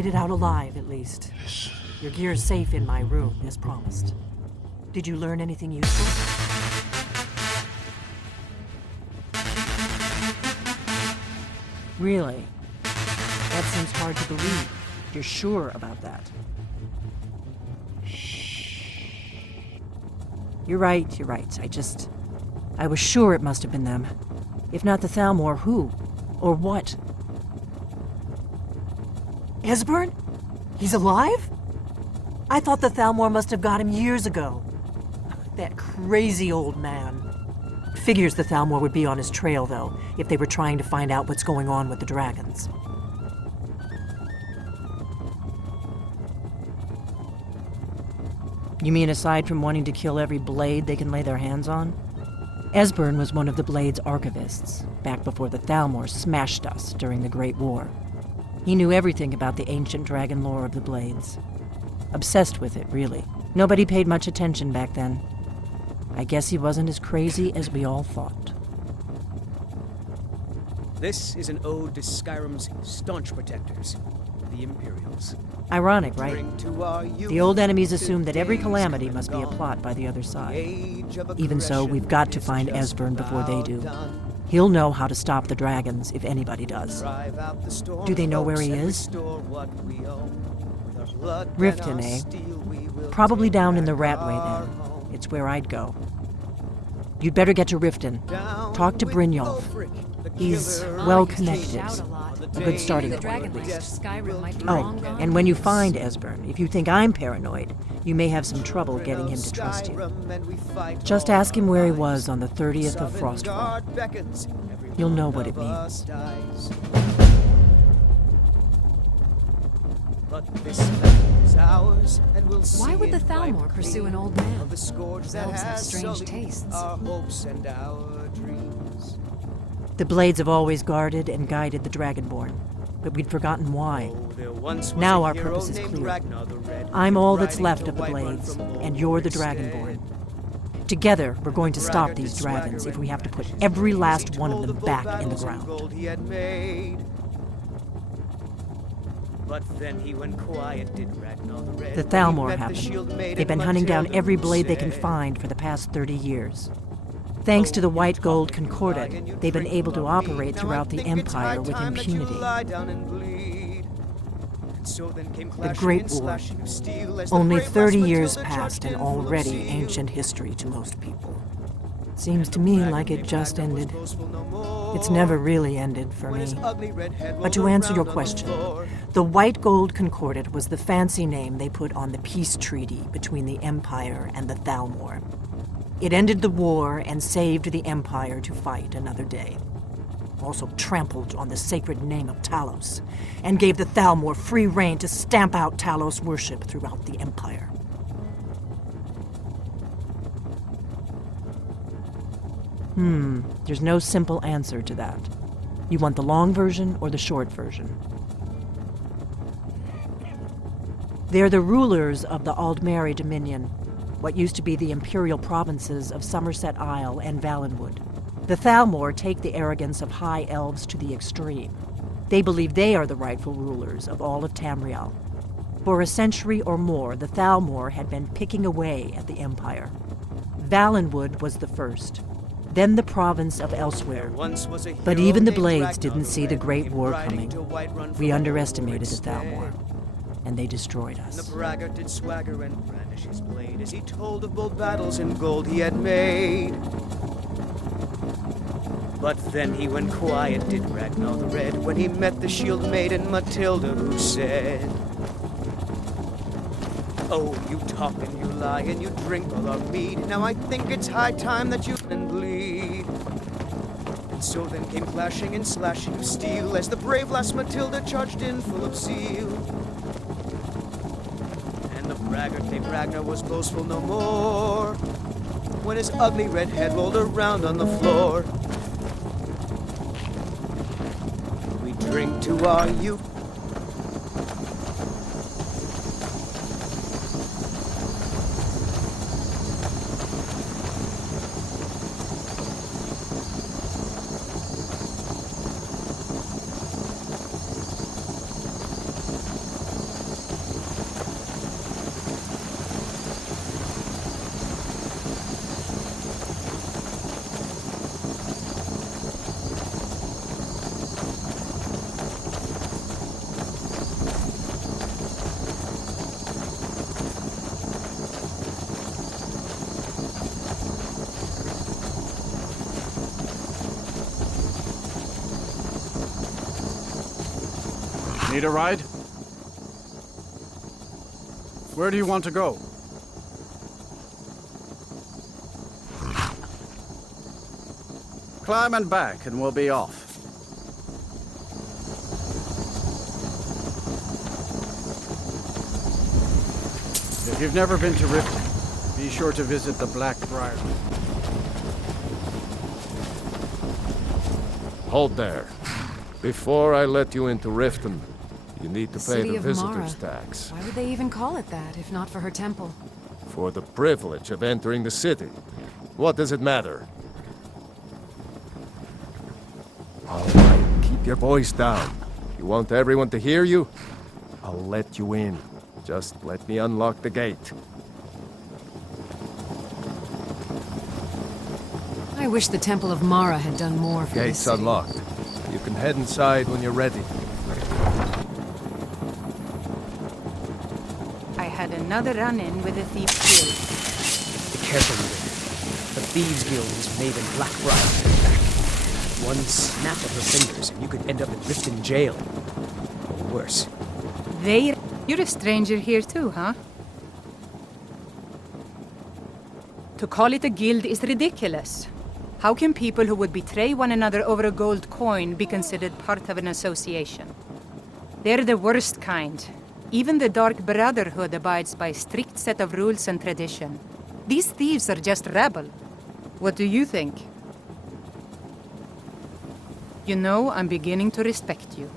made it out alive, at least. Your gear's safe in my room, as promised. Did you learn anything useful? Really? That seems hard to believe. You're sure about that? You're right. I was sure it must have been them. If not the Thalmor, who? Or what? Esbern? He's alive? I thought the Thalmor must have got him years ago. That crazy old man. Figures the Thalmor would be on his trail, though, if they were trying to find out what's going on with the dragons. You mean aside from wanting to kill every blade they can lay their hands on? Esbern was one of the Blade's archivists, back before the Thalmor smashed us during the Great War. He knew everything about the ancient dragon lore of the Blades. Obsessed with it, really. Nobody paid much attention back then. I guess he wasn't as crazy as we all thought. This is an ode to Skyrim's staunch protectors, the Imperials. Ironic, right? The old enemies assume that every calamity must be a plot by the other side. Even so, we've got to find Esbern before they do. He'll know how to stop the dragons, if anybody does. Do they know where he is? Riften, eh? Probably down in the Ratway, then. It's where I'd go. You'd better get to Riften. Talk to Brynjolf. He's well-connected. A good starting point, at least. Oh, and when you find Esbern, if you think I'm paranoid, you may have some trouble getting him to trust you. Just ask him where he was on the 30th of Frostfall. You'll know what it means. Why would the Thalmor pursue an old man? Elves have strange tastes. The Blades have always guarded and guided the Dragonborn, but we'd forgotten why. Now our purpose is clear. I'm all that's left of the Blades, and you're the Dragonborn. Together, we're going to stop these dragons if we have to put every last one of them back in the ground. But then he went quiet, did Ragnar the Red. The Thalmor happened. They've been hunting down every blade they can find for the past 30 years. Thanks to the White Gold Concordat, they've been able to operate throughout the Empire with impunity. The Great War. Only 30 years passed and already ancient history to most people. Seems to me like it just ended. It's never really ended for me. But to answer your question, the White Gold Concordat was the fancy name they put on the peace treaty between the Empire and the Thalmor. It ended the war and saved the Empire to fight another day. Also trampled on the sacred name of Talos, and gave the Thalmor free rein to stamp out Talos worship throughout the Empire. There's no simple answer to that. You want the long version or the short version? They're the rulers of the Aldmeri Dominion, what used to be the imperial provinces of Somerset Isle and Valenwood. The Thalmor take the arrogance of high elves to the extreme. They believe they are the rightful rulers of all of Tamriel. For a century or more, the Thalmor had been picking away at the Empire. Valenwood was the first, then the province of Elsewhere. But even the Blades didn't see the Great War coming. We underestimated the Thalmor, and they destroyed us. And the braggart did swagger and brandish his blade as he told of bold battles in gold he had made. But then he went quiet, did Ragnar the Red, when he met the shield maiden Matilda, who said, "Oh, you talk and you lie and you drink all our mead. Now I think it's high time that you and bleed." And so then came clashing and slashing of steel as the brave lass Matilda charged in full of zeal. And the braggart named Ragnar was boastful no more when his ugly red head rolled around on the floor. We drink to our youth. Need a ride? Where do you want to go? Climb and back, and we'll be off. If you've never been to Riften, be sure to visit the Black Briar. Hold there. Before I let you into Riften, you need to pay City the of visitor's Mara. tax. Why would they even call it that, if not for her temple? For the privilege of entering the city. What does it matter? All right, keep your voice down. You want everyone to hear you? I'll let you in. Just let me unlock the gate. I wish the Temple of Mara had done more for this Gate's city. unlocked. You can head inside when you're ready. I had another run-in with a thief guild. Be careful with it. The Thieves Guild is Maven Blackbriar in back. One snap of her fingers and you could end up in Riften jail. Or worse. You're a stranger here too, huh? To call it a guild is ridiculous. How can people who would betray one another over a gold coin be considered part of an association? They're the worst kind. Even the Dark Brotherhood abides by a strict set of rules and tradition. These thieves are just rabble. What do you think? You know, I'm beginning to respect you.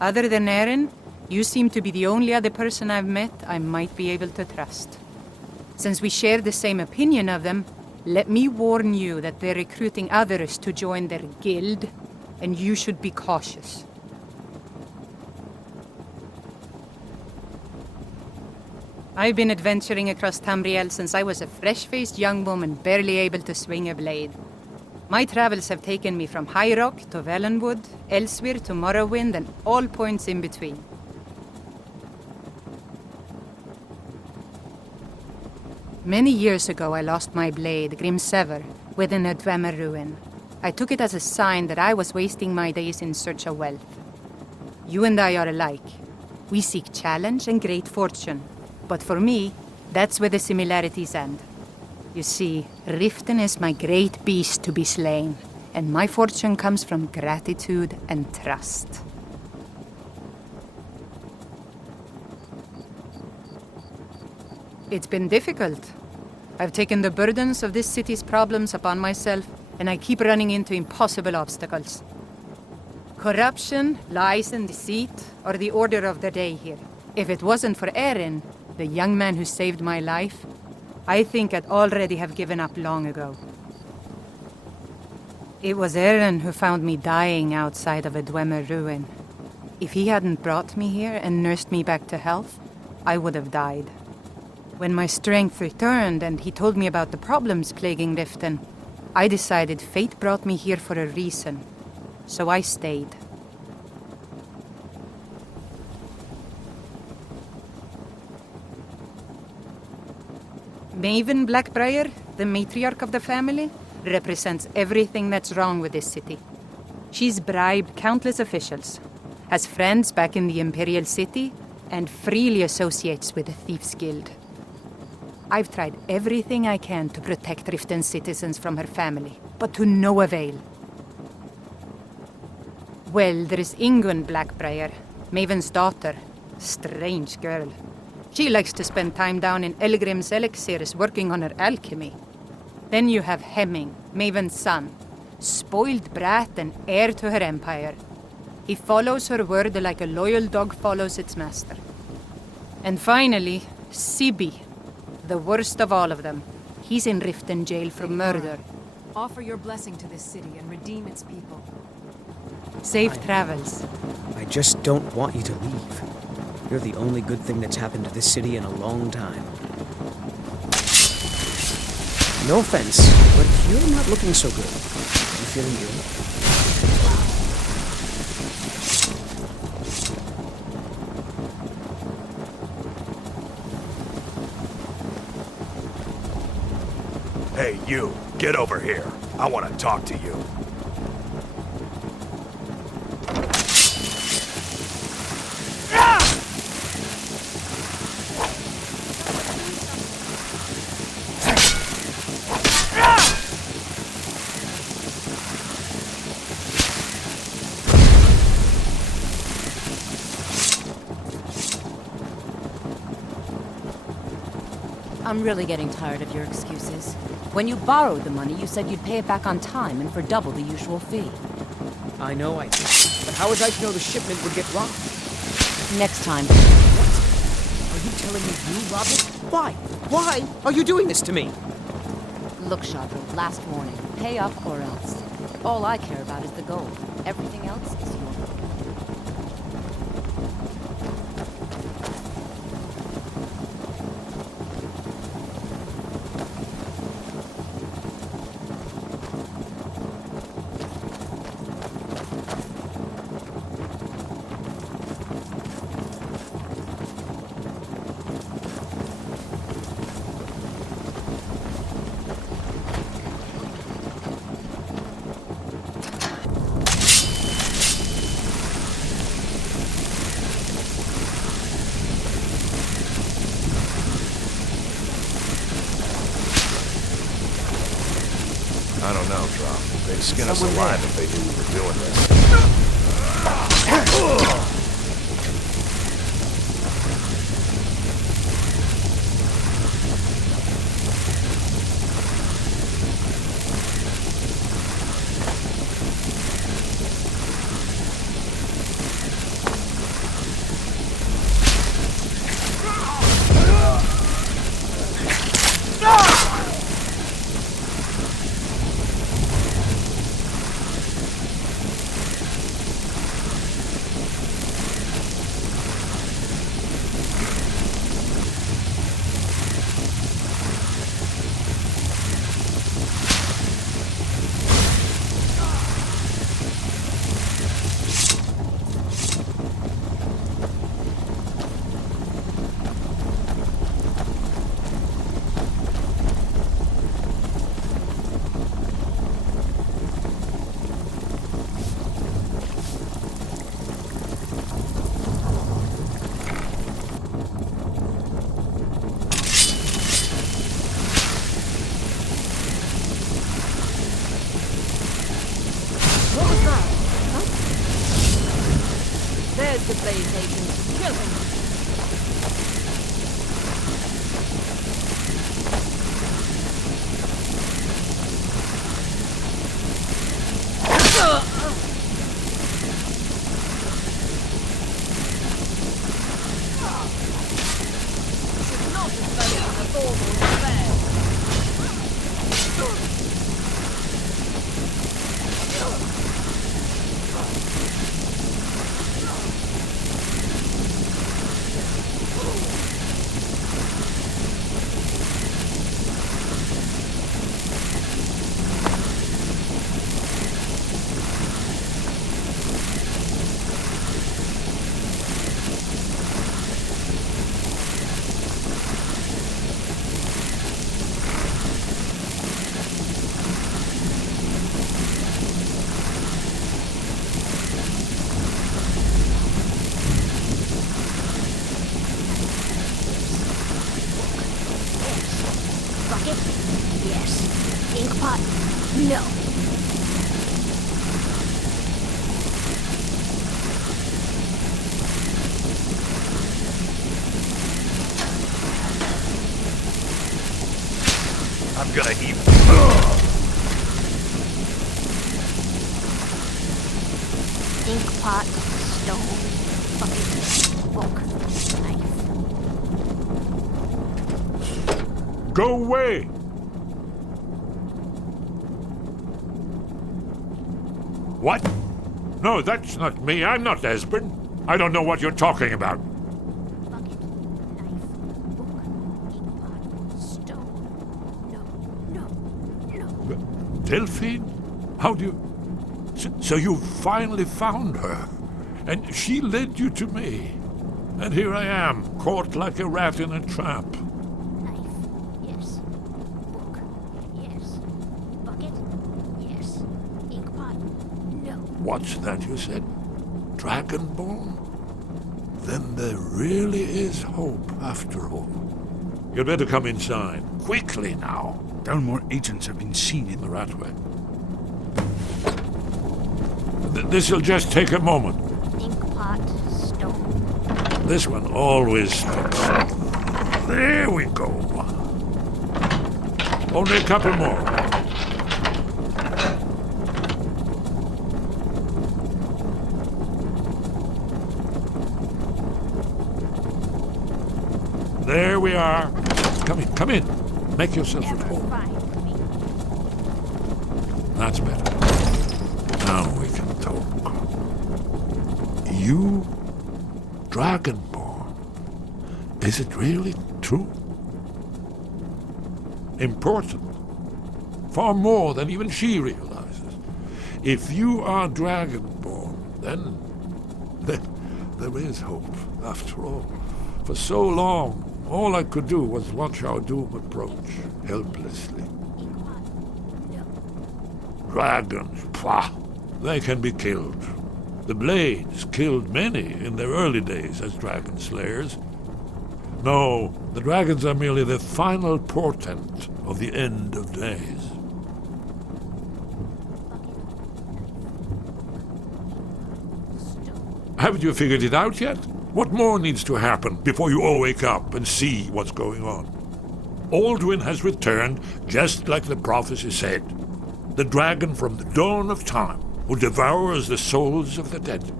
Other than Eren, you seem to be the only other person I've met I might be able to trust. Since we share the same opinion of them, let me warn you that they're recruiting others to join their guild, and you should be cautious. I've been adventuring across Tamriel since I was a fresh-faced young woman barely able to swing a blade. My travels have taken me from High Rock to Valenwood, elsewhere to Morrowind, and all points in between. Many years ago I lost my blade, Grimsever, within a Dwemer ruin. I took it as a sign that I was wasting my days in search of wealth. You and I are alike. We seek challenge and great fortune. But for me, that's where the similarities end. You see, Riften is my great beast to be slain, and my fortune comes from gratitude and trust. It's been difficult. I've taken the burdens of this city's problems upon myself, and I keep running into impossible obstacles. Corruption, lies, and deceit are the order of the day here. If it wasn't for Eren, the young man who saved my life, I think I'd already have given up long ago. It was Eren who found me dying outside of a Dwemer ruin. If he hadn't brought me here and nursed me back to health, I would have died. When my strength returned and he told me about the problems plaguing Riften, I decided fate brought me here for a reason. So I stayed. Maven Blackbriar, the matriarch of the family, represents everything that's wrong with this city. She's bribed countless officials, has friends back in the Imperial City, and freely associates with the Thieves Guild. I've tried everything I can to protect Riften citizens from her family, but to no avail. Well, there's Ingun Blackbriar, Maven's daughter. Strange girl. She likes to spend time down in Elgrim's elixirs working on her alchemy. Then you have Hemming, Maven's son. Spoiled brat and heir to her empire. He follows her word like a loyal dog follows its master. And finally, Sibi, the worst of all of them. He's in Riften jail for murder. Offer your blessing to this city and redeem its people. Safe travels. I just don't want you to leave. You're the only good thing that's happened to this city in a long time. No offense, but you're not looking so good. You feeling good? Hey, you, get over here. I want to talk to you. I'm really getting tired of your excuses. When you borrowed the money, you said you'd pay it back on time and for double the usual fee. I know I did. But how was I to know the shipment would get robbed? Next time. What? Are you telling me you robbed it? Why? Why are you doing this to me? Look, Shadro, last warning. Pay up or else. All I care about is the gold. Everything else is yours. I don't know, Drop. They'd skin us alive if they knew we were doing this. There's the blaze agent. Kill him. Bucket? Yes. Inkpot? No. I'm gonna eat. Inkpot, stone, bucket, book, knife. Go away! What? No, that's not me. I'm not Esbern. I don't know what you're talking about. Bucket, knife, book, inkpot, stone. No. Delphine? How do you... So you finally found her, and she led you to me. And here I am, caught like a rat in a trap. Knife, yes. Book, yes. Bucket, yes. Inkpot, no. What's that you said? Dragonborn? Then there really is hope, after all. You'd better come inside. Quickly now. Dalmor agents have been seen in The Ratway. This'll just take a moment. Inkpot, stone. This one always sticks. There we go. Only a couple more. There we are. Come in. Make yourself at home. That's better. Now we can talk. You, Dragonborn. Is it really true? Important. Far more than even she realizes. If you are Dragonborn, then there is hope, after all. For so long, all I could do was watch our doom approach, helplessly. Dragons, pah! They can be killed. The Blades killed many in their early days as dragon slayers. No, the dragons are merely the final portent of the end of days. Haven't you figured it out yet? What more needs to happen before you all wake up and see what's going on? Alduin has returned just like the prophecy said. The dragon from the dawn of time who devours the souls of the dead.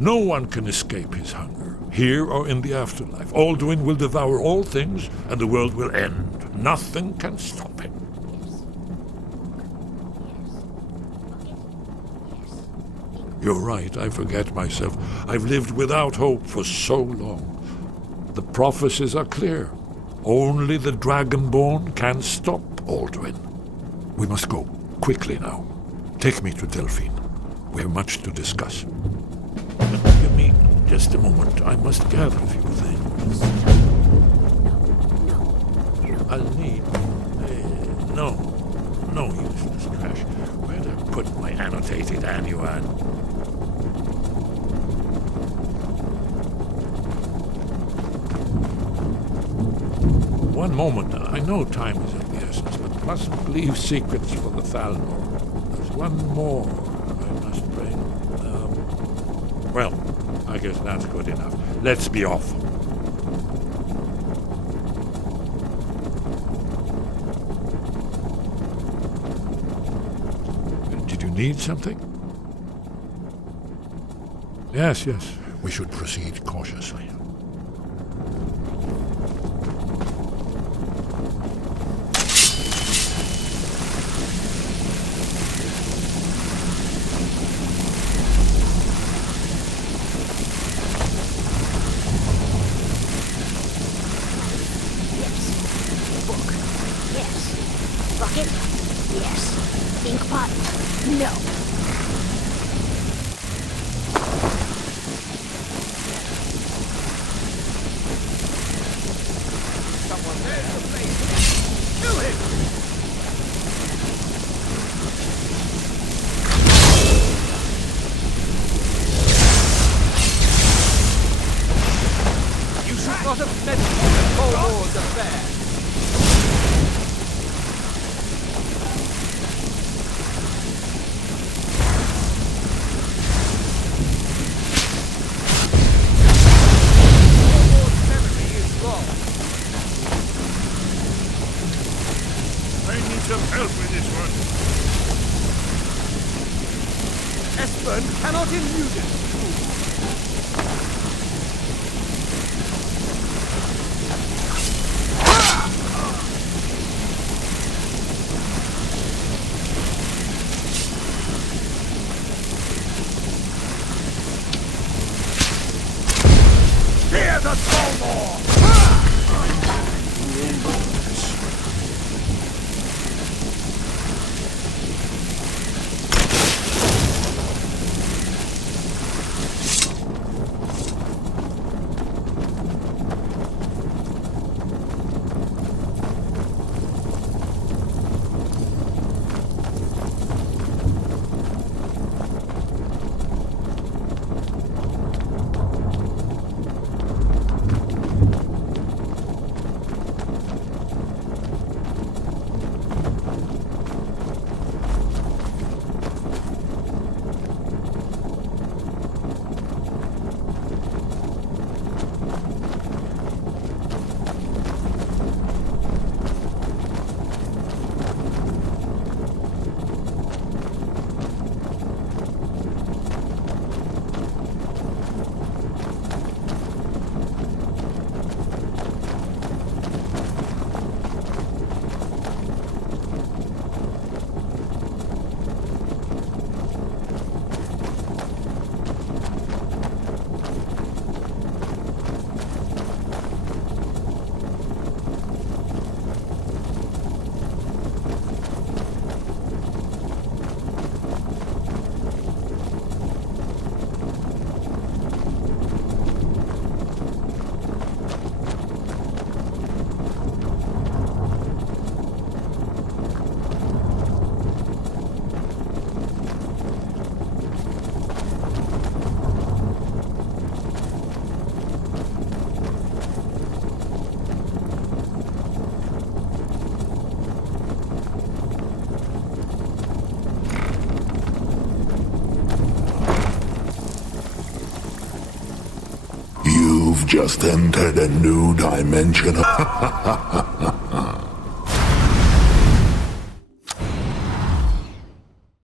No one can escape his hunger, here or in the afterlife. Alduin will devour all things and the world will end. Nothing can stop him. You're right, I forget myself. I've lived without hope for so long. The prophecies are clear. Only the Dragonborn can stop Alduin. We must go, quickly now. Take me to Delphine. We have much to discuss. Give me just a moment. I must gather a few things. I'll need... no useless trash. Where did I put my annotated annual? One moment. I know time is of the essence, but mustn't leave secrets for the Thalmor. There's one more I must bring. Well, I guess that's good enough. Let's be off. Did you need something? Yes. We should proceed cautiously. Bucket? Yes. Ink pot? No. Someone there's the face. Kill him! You should not have mentioned the Kobold's affair. Some help with this one. Espen cannot elude it. Fear the Thalmor! just entered a new dimension.